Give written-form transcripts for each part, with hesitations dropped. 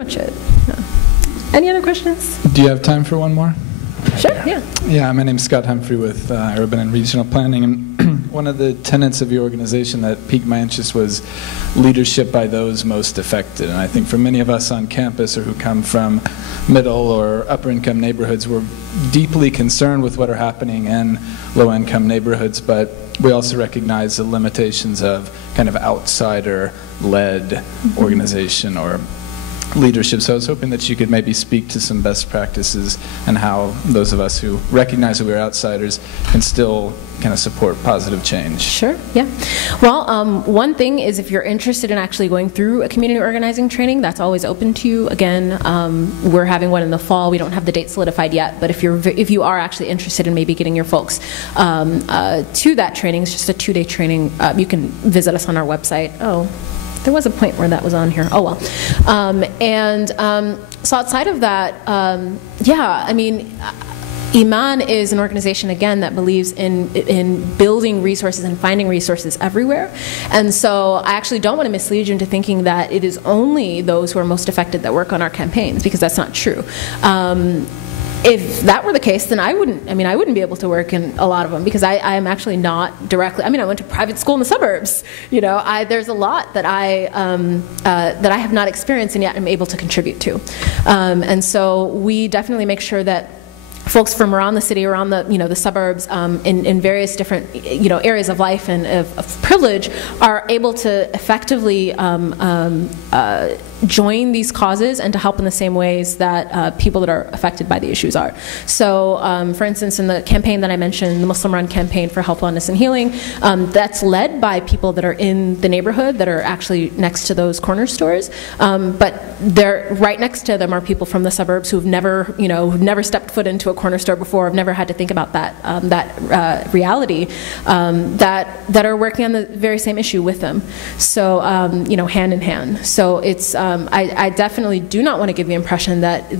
Much it. Yeah. Any other questions? Do you have time for one more? Sure, yeah. Yeah, my name's Scott Humphrey with Urban and Regional Planning, and one of the tenets of your organization that piqued my interest was leadership by those most affected. And I think for many of us on campus or who come from middle or upper income neighborhoods, we're deeply concerned with what are happening in low income neighborhoods, but we also recognize the limitations of kind of outsider-led organization or leadership. So I was hoping that you could maybe speak to some best practices and how those of us who recognize that we're outsiders can still kind of support positive change. Sure, yeah. Well, one thing is if you're interested in actually going through a community organizing training, that's always open to you. Again, we're having one in the fall. We don't have the date solidified yet, but if you are actually interested in maybe getting your folks to that training, it's just a 2-day training. You can visit us on our website. Oh, there was a point where that was on here. Oh well. So outside of that, yeah, I mean, Iman is an organization, again, that believes in building resources and finding resources everywhere. And so I actually don't want to mislead you into thinking that it is only those who are most affected that work on our campaigns, because that's not true. If that were the case, then I wouldn't be able to work in a lot of them, because I am actually not directly. I mean, I went to private school in the suburbs. You know, there's a lot that I have not experienced and yet I'm able to contribute to. And so we definitely make sure that folks from around the city, around the the suburbs, in various different areas of life and of privilege, are able to effectively join these causes and to help in the same ways that people that are affected by the issues are. So, for instance, in the campaign that I mentioned, the Muslim-run campaign for health, wellness, and healing, that's led by people that are in the neighborhood that are actually next to those corner stores. But they're right next to them are people from the suburbs who've never, who've never stepped foot into a corner store before, have never had to think about that reality, that are working on the very same issue with them. So, hand in hand. So it's. I definitely do not want to give the impression that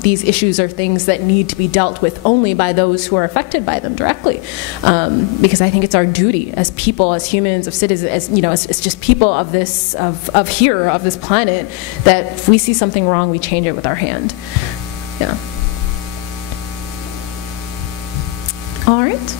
these issues are things that need to be dealt with only by those who are affected by them directly, because I think it's our duty as people, as humans, as citizens, as just people of this of this planet, that if we see something wrong, we change it with our hand. Yeah. All right.